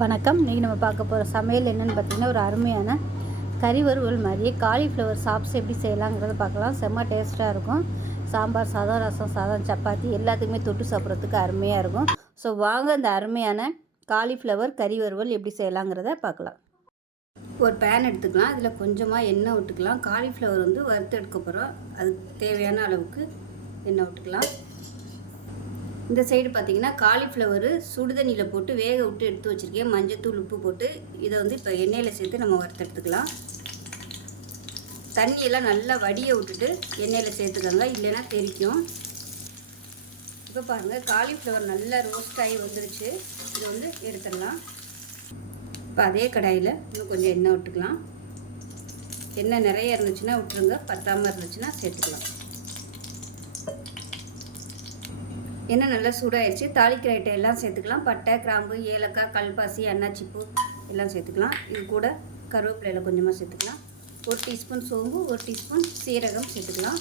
வணக்கம். இன்றைக்கி நம்ம பார்க்க போகிற சமையல் என்னென்னு பார்த்திங்கன்னா, ஒரு அருமையான கறி வறுவல் மாதிரியே காலிஃப்ளவர் சாப்ஸ் எப்படி செய்யலாங்கிறத பார்க்கலாம். செம்ம டேஸ்ட்டாக இருக்கும். சாம்பார் சாதம், ரசம் சாதம், சப்பாத்தி எல்லாத்துக்குமே தொட்டு சாப்பிட்றதுக்கு அருமையாக இருக்கும். ஸோ வாங்க இந்த அருமையான காலிஃப்ளவர் கறி வறுவல் எப்படி செய்யலாங்கிறத பார்க்கலாம். ஒரு பேன் எடுத்துக்கலாம். அதில் கொஞ்சமாக எண்ணெய் விட்டுக்கலாம். காலிஃப்ளவர் வறுத்து எடுக்க போகிறோம். அதுக்கு தேவையான அளவுக்கு எண்ணெய் விட்டுக்கலாம். இந்த சைடு பார்த்திங்கன்னா காலிஃப்ளவர் சுடுதண்ணியில் போட்டு வேக விட்டு எடுத்து வச்சுருக்கேன். மஞ்சத்தூள் உப்பு போட்டு இதை இப்போ எண்ணெயில் சேர்த்து நம்ம வறுத்து எடுத்துக்கலாம். தண்ணியெல்லாம் நல்லா வடிய விட்டுட்டு எண்ணெயில் சேர்த்துக்கோங்க, இல்லைன்னா தெரிக்கும். இப்போ பாருங்கள், காலிஃப்ளவர் நல்லா ரோஸ்ட் ஆகி வந்துருச்சு. இது எடுத்துடலாம். இப்போ அதே கடாயில் இன்னும் கொஞ்சம் எண்ணெய் விட்டுக்கலாம். எண்ணெய் நிறைய இருந்துச்சுன்னா விட்டுருங்க, பத்தாமல் இருந்துச்சுன்னா சேர்த்துக்கலாம். எண்ணெய் நல்லா சூடாகிடுச்சு. தாளிக்கிற ஐட்டம் எல்லாம் சேர்த்துக்கலாம். பட்டை, கிராம்பு, ஏலக்காய், கல்பாசி, அன்னாச்சிப்பூ எல்லாம் சேர்த்துக்கலாம். இது கூட கருவேப்பிலையில் கொஞ்சமாக சேர்த்துக்கலாம். 1 டீஸ்பூன் சோம்பு, 1 டீஸ்பூன் சீரகம் சேர்த்துக்கலாம்.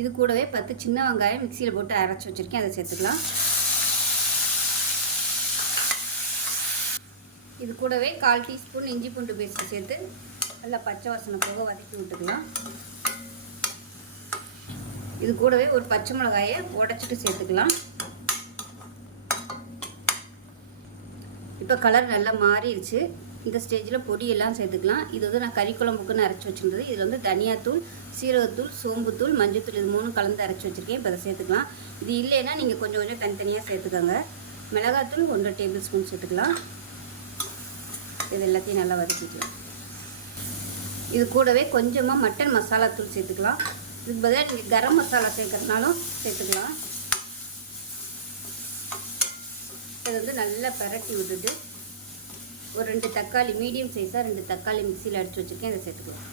இது கூடவே 10 சின்ன வெங்காயம் மிக்சியில் போட்டு அரைச்சி வச்சுருக்கேன், அதை சேர்த்துக்கலாம். இது கூடவே 1/4 டீஸ்பூன் இஞ்சி பூண்டு பேஸ்ட் சேர்த்து நல்லா பச்சை வாசனை போக வதக்கி விட்டுக்கலாம். இது கூடவே ஒரு பச்சை மிளகாயை உடைச்சிட்டு சேர்த்துக்கலாம். இப்போ கலர் நல்லா மாறிடுச்சு. இந்த ஸ்டேஜில் பொடியெல்லாம் சேர்த்துக்கலாம். இது நான் கறி குழம்புக்குன்னு அரைச்சி வச்சுருந்தது. இதில் தனியாத்தூள், சீரகத்தூள், சோம்புத்தூள், மஞ்சத்தூள் இது 3 கலந்து அரைச்சி வச்சுருக்கேன். இப்போ அதை சேர்த்துக்கலாம். இது இல்லைன்னா நீங்கள் கொஞ்சம் கொஞ்சம் தனித்தனியாக சேர்த்துக்கோங்க. மிளகாத்தூள் 1 டேபிள் ஸ்பூன் சேர்த்துக்கலாம். இது எல்லாத்தையும் நல்லா வதக்கிக்கலாம். இது கூடவே கொஞ்சமாக மட்டன் மசாலா தூள் சேர்த்துக்கலாம். இதுக்கு பதிலாக நீங்கள் கரம் மசாலா சேர்க்கறதுனாலும் சேர்த்துக்கலாம். இது நல்லா பரட்டி விட்டுட்டு ஒரு 2 தக்காளி, மீடியம் சைஸாக 2 தக்காளி மிக்சியில் அடித்து வச்சுருக்கேன், இதை சேர்த்துக்கலாம்.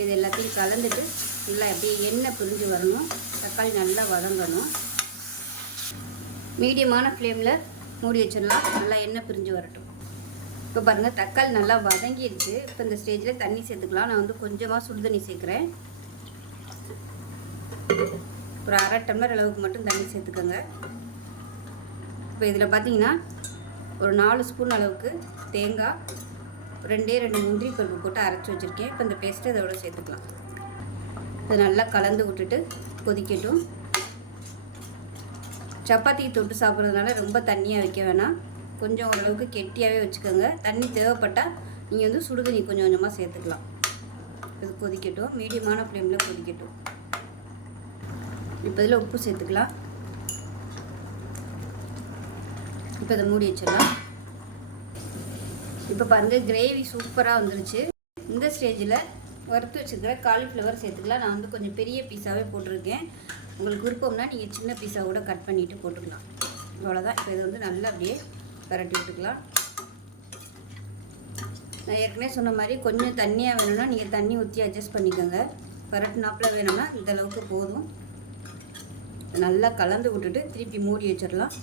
இது எல்லாத்தையும் கலந்துட்டு நல்லா அப்படியே எண்ணெய் பிரிஞ்சு வரணும். தக்காளி நல்லா வதங்கணும். மீடியமான ஃப்ளேமில் மூடி வச்சிடலாம். நல்லா எண்ணெய் பிரிஞ்சு வரட்டும். இப்போ பாருங்கள், தக்காளி நல்லா வதங்கிடுச்சு. இப்போ இந்த ஸ்டேஜில் தண்ணி சேர்த்துக்கலாம். நான் கொஞ்சமாக சுடுதண்ணி சேர்க்குறேன். ஒரு 1/2 டம்ளர் அளவுக்கு மட்டும் தண்ணி சேர்த்துக்கோங்க. இப்போ இதில் பார்த்தீங்கன்னா ஒரு 4 ஸ்பூன் அளவுக்கு தேங்காய், 2 முந்திரி பருப்பு போட்டு அரைச்சி வச்சுருக்கேன். இப்போ இந்த பேஸ்ட்டை இதோட சேர்த்துக்கலாம். இதை நல்லா கலந்து விட்டுட்டு கொதிக்கட்டும். சப்பாத்திக்கு தொட்டு சாப்பிட்றதுனால ரொம்ப தண்ணியாக வைக்க வேணாம், கொஞ்சம் ஓரளவுக்கு கெட்டியாகவே வச்சுக்கோங்க. தண்ணி தேவைப்பட்டால் நீங்கள் சுடுதண்ணி கொஞ்சம் கொஞ்சமாக சேர்த்துக்கலாம். இது கொதிக்கட்டும், மீடியமான ஃப்ளேமில் கொதிக்கட்டும். இப்போ இதில் உப்பு சேர்த்துக்கலாம். இப்போ இதை மூடி வச்சிடலாம். இப்போ பாருங்கள், கிரேவி சூப்பராக வந்துருச்சு. இந்த ஸ்டேஜில் வறுத்து வச்சுருக்கிற காலிஃப்ளவர் சேர்த்துக்கலாம். நான் கொஞ்சம் பெரிய பீஸாகவே போட்டிருக்கேன். உங்களுக்கு விருப்பம்னா நீங்கள் சின்ன பீஸாக கூட கட் பண்ணிவிட்டு போட்டுக்கலாம். அவ்வளோதான். இப்போ இது நல்லா அப்படியே பரட்டி விட்டுக்கலாம். நான் ஏற்கனவே சொன்ன மாதிரி கொஞ்சம் தண்ணியாக வேணும்னா நீங்கள் தண்ணி ஊற்றி அட்ஜஸ்ட் பண்ணிக்கோங்க. பரட்டுனாப்பில் வேணும்னா இந்த அளவுக்கு போதும். நல்லா கலந்து விட்டுட்டு திருப்பி மூடி வச்சிடலாம்.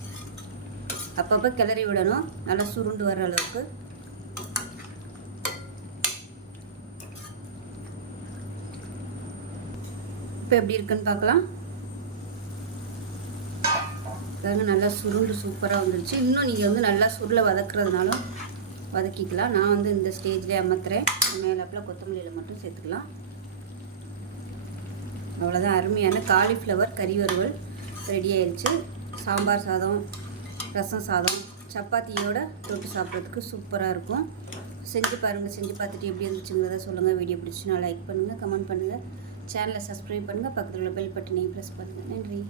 அப்பப்போ கிளறி விடணும், நல்லா சுருண்டு வர அளவுக்கு. இப்போ எப்படி இருக்குன்னு பார்க்கலாம். நல்லா சுருண்டு சூப்பராக வந்துருச்சு. இன்னும் நீங்கள் நல்லா சுருளை வதக்குறதுனாலும் வதக்கிக்கலாம். நான் இந்த ஸ்டேஜ்லேயே அமர்த்துறேன். மேலாப்பில் கொத்தமல்லியில் மட்டும் சேர்த்துக்கலாம். அவ்வளோதான், அருமையான காலிஃப்ளவர் கறி வறுவல் ரெடி ஆயிடுச்சு. சாம்பார் சாதம், ரசம் சாதம், சப்பாத்தியோடு தொட்டு சாப்பிட்றதுக்கு சூப்பராக இருக்கும். செஞ்சு பாருங்கள். செஞ்சு பார்த்துட்டு எப்படி இருந்துச்சுங்கிறத சொல்லுங்கள். வீடியோ பிடிச்சுன்னா லைக் பண்ணுங்கள், கமெண்ட் பண்ணுங்கள், சேனலை சப்ஸ்கிரைப் பண்ணுங்கள், பக்கத்தில் உள்ள பெல் பட்டனையும் ப்ரெஸ் பண்ணுங்கள். நன்றி.